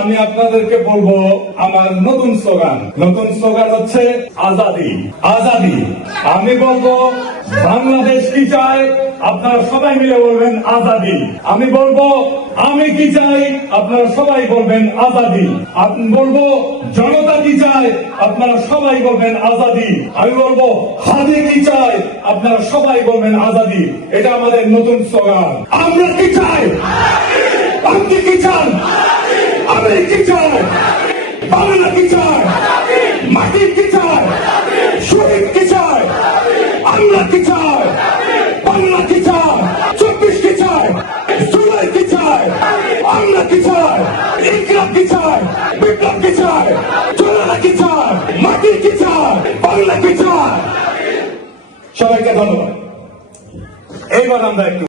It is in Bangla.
আমি আপনাদেরকে বলবো আমার নতুন স্লোগান হচ্ছে আজাদি আজাদি। আমি বলবো বাংলাদেশ কি চায়, আপনারা সবাই মিলে বলবেন আজাদি। আমি বলবো আমি কি চাই, আপনারা সবাই বলবেন আজাদি। আমি বলবো জনতা কি চায়, আপনারা সবাই বলবেন আজাদি। আমি বলবো হাদি কি চায়, আপনারা সবাই বলবেন আজাদি। এটা আমাদের নতুন স্লোগান। আমরা কি চাই, আপনি কি চান, আমি কি চাই, বাংলা কি চায়, মাটি কি চায়, শহীদ কি চায়, আমরা কি চাই, বাংলা কি চায়, 24 কি চায়, জুলাই কি চায়, আমরা কি চাই, ইনকিলাব কি চায়, বিপ্লব কি চায়, জনতা কি চায়, মাটি কি চায়, বাংলা কি চায়। সবাইকে ধন্যবাদ। এইবার আমরা একটু